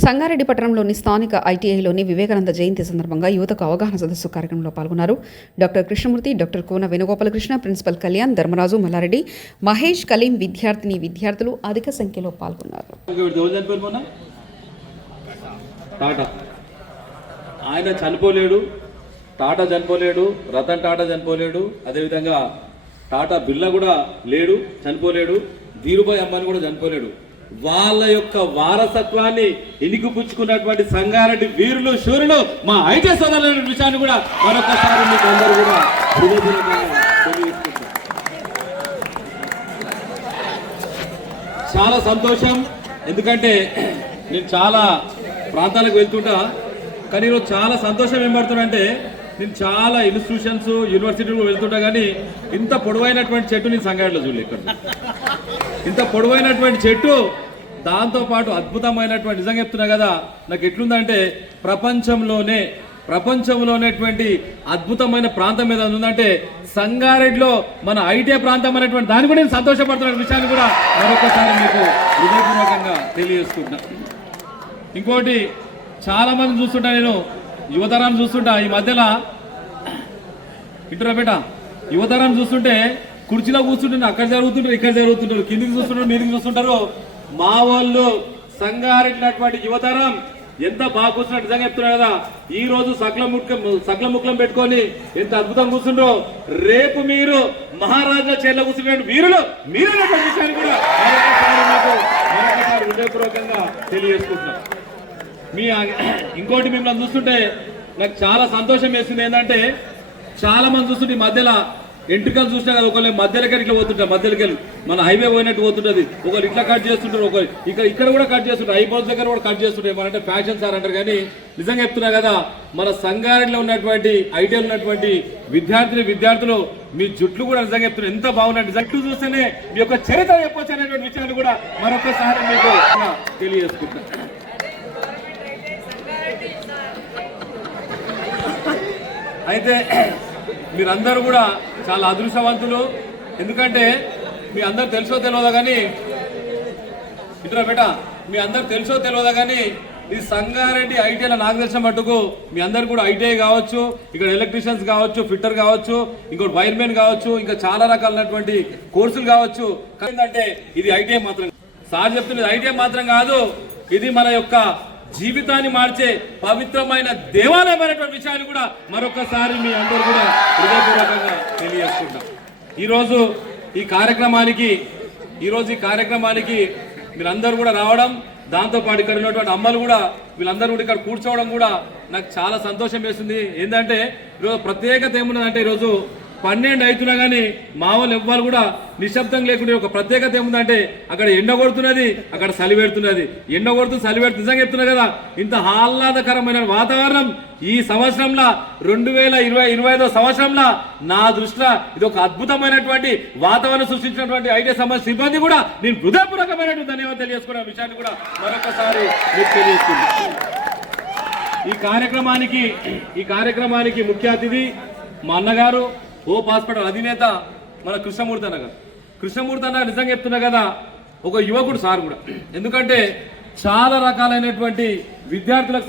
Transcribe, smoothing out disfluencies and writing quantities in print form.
సంగారెడ్డి పట్టణంలోని స్థానిక ఐటీఐలోని వివేకానంద జయంతి సందర్భంగా యువతకు అవగాహన సదస్సు కార్యక్రమంలో పాల్గొన్నారు. డాక్టర్ కృష్ణమూర్తి, డాక్టర్ కోన వేణుగోపాలకృష్ణ, ప్రిన్సిపల్ కళ్యాణ్, ధర్మరాజు, మల్లారెడ్డి, మహేష్, కలీం, విద్యార్థులు అధిక సంఖ్యలో పాల్గొన్నారు. ఆయన చనిపోలేడు, టాటా చనిపోలేడు, రతన్ టాటా చనిపోలేడు, అదేవిధంగా టాటా బిర్లా కూడా లేడు, చనిపోలేడు, ధీరుభాయ్ అంబానీ కూడా చనిపోలేడు. వాళ్ళ యొక్క వారసత్వాన్ని ఎనిగిపుచ్చుకున్నటువంటి సంగారెడ్డి వీరులు శూరులు మా ఐటీ సోదరుల విషయాన్ని కూడా మరొకసారి మీకు అందరూ కూడా తెలియజేసుకుంటారు. చాలా సంతోషం, ఎందుకంటే నేను చాలా ప్రాంతాలకు వెళ్తుంటా, కానీ ఈరోజు చాలా సంతోషం ఏం పడుతుందంటే నేను చాలా ఇన్స్టిట్యూషన్స్ యూనివర్సిటీలు వెళ్తుంటా, కానీ ఇంత పొడవైనటువంటి చెట్టు నేను సంగారెడ్డిలో చూడలేదు. ఇక్కడ ఇంత పొడవైనటువంటి చెట్టు, దాంతోపాటు అద్భుతమైనటువంటి, నిజంగా చెప్తున్నా కదా, నాకు ఎట్లుందంటే ప్రపంచంలోనేటువంటి అద్భుతమైన ప్రాంతం మీద ఉందంటే సంగారెడ్డిలో మన ఐటీ ప్రాంతం అనేటువంటి దాన్ని కూడా నేను సంతోషపడుతున్న విషయాన్ని కూడా మరొకసారి మీకు హృదయపూర్వకంగా తెలియజేసుకుంటున్నా. ఇంకోటి, చాలా మంది చూస్తుంటా, నేను యువతరాన్ని చూస్తుంటా, ఈ మధ్యలో ఇంటరా బేట యువతరాన్ని చూస్తుంటే కుర్చీలో కూర్చుంటున్నారు, అక్కడ జరుగుతుంటారు, ఇక్కడ జరుగుతుంటారు, కిందికి చూస్తుంటారు, మీదికి చూస్తుంటారు. మా వాళ్ళు సంగారెడ్డినటువంటి యువతరం ఎంత బాగా కూర్చున్నట్టు నిజంగా చెప్తున్నారు కదా. ఈ రోజు సకల ముఖం పెట్టుకొని ఎంత అద్భుతం కూర్చుండ్రో, రేపు మీరు మహారాజా చేర్ల కూర్చున్న వీరులు మీరన్నటువంటి విషయాన్ని కూడా మరొకసారి హృదయపూర్వకంగా తెలియజేసుకుంటున్నాం. ఇంకోటి మిమ్మల్ని చూస్తుంటే నాకు చాలా సంతోషం వేసింది. ఏంటంటే చాలా మంది చూస్తుంటే ఈ మధ్యలో ఎంట్రికలు చూసినా కదా, ఒకళ్ళు మధ్యలోకి ఇట్లా పోతుంటారు, మధ్యలోకి మన హైవే పోయినట్టు పోతుంటుంది, ఒకళ్ళు ఇట్లా కట్ చేస్తుంటారు, ఒకరు ఇక్కడ కూడా కట్ చేస్తుంటారు, హైబౌస్ దగ్గర కూడా కట్ చేస్తుంటారు. ఏమంటే ఫ్యాషన్ సార్ అంటారు, కానీ నిజంగా చెప్తున్నా కదా, మన సంగారెడ్డిలో ఉన్నటువంటి ఐటీఐలో ఉన్నటువంటి విద్యార్థులు మీ జుట్లు కూడా నిజంగా చెప్తున్నారు ఎంత బాగున్నాయి. జట్లు చూస్తేనే మీ యొక్క చరిత్ర చెప్పొచ్చు అనేటువంటి విషయాన్ని కూడా మరొకసారి మీకు తెలియజేసుకుంటున్నాను. అయితే మీరందరూ కూడా చాలా అదృష్టవంతులు, ఎందుకంటే మీ అందరు తెలుసో తెలియదా కానీ ఇట్లా బేట మీ అందరు తెలుసో తెలియదా కానీ ఈ సంగారెడ్డి ఐటీఐలో నాకు తెలిసిన మట్టుకు మీ అందరు కూడా ఐటీఐ కావచ్చు, ఇక్కడ ఎలక్ట్రీషియన్స్ కావచ్చు, ఫిట్టర్ కావచ్చు, ఇంకోటి వైర్మెన్ కావచ్చు, ఇంకా చాలా రకాలైనటువంటి కోర్సులు కావచ్చు. ఏంటంటే ఇది ఐటీఐ మాత్రం సార్ చెప్తున్నది, ఐటీఐ మాత్రం కాదు, ఇది మన యొక్క జీవితాన్ని మార్చే పవిత్రమైన దేవాలయమైనటువంటి విషయాన్ని కూడా మరొకసారి మీ అందరూ కూడా హృదయపూర్వకంగా తెలియజేసుకుంటాం. ఈరోజు ఈ కార్యక్రమానికి మీరందరూ కూడా రావడం, దాంతోపాటు ఇక్కడ ఉన్నటువంటి అమ్మలు కూడా వీళ్ళందరూ కూడా ఇక్కడ కూర్చోవడం కూడా నాకు చాలా సంతోషం వేస్తుంది. ఏంటంటే ఈరోజు ప్రత్యేకత ఏమున్నదంటే, ఈరోజు 12 అవుతున్నా కానీ మా వాళ్ళు ఎవ్వరు కూడా నిశ్శబ్దం లేకుండా ఒక ప్రత్యేకత ఏముందంటే, అక్కడ ఎండ కొడుతున్నది, అక్కడ చలి పెడుతున్నది, ఎండ కొడుతుంది, చలి పెడుతుంది. నిజంగా చెప్తున్నా కదా, ఇంత ఆహ్లాదకరమైన వాతావరణం ఈ సంవత్సరంలో 2025వ సంవత్సరంలో నా దృష్టిలో ఇది ఒక అద్భుతమైనటువంటి వాతావరణం సృష్టించినటువంటి ఐటీ సంబంధించిన సిబ్బంది కూడా నేను హృదయపూర్వకమైనటువంటి ధన్యవాదాలు తెలియజేసుకున్న విషయాన్ని కూడా మరొకసారి మీకు తెలియజేస్తుంది. ఈ కార్యక్రమానికి ముఖ్య అతిథి మా అన్నగారు, హోప్ హాస్పిటల్ అధినేత మన కృష్ణమూర్తి అన్న నిజంగా చెప్తున్నా కదా, ఒక యువకుడు సార్ కూడా. ఎందుకంటే చాలా రకాలైనటువంటి విద్యార్థులకు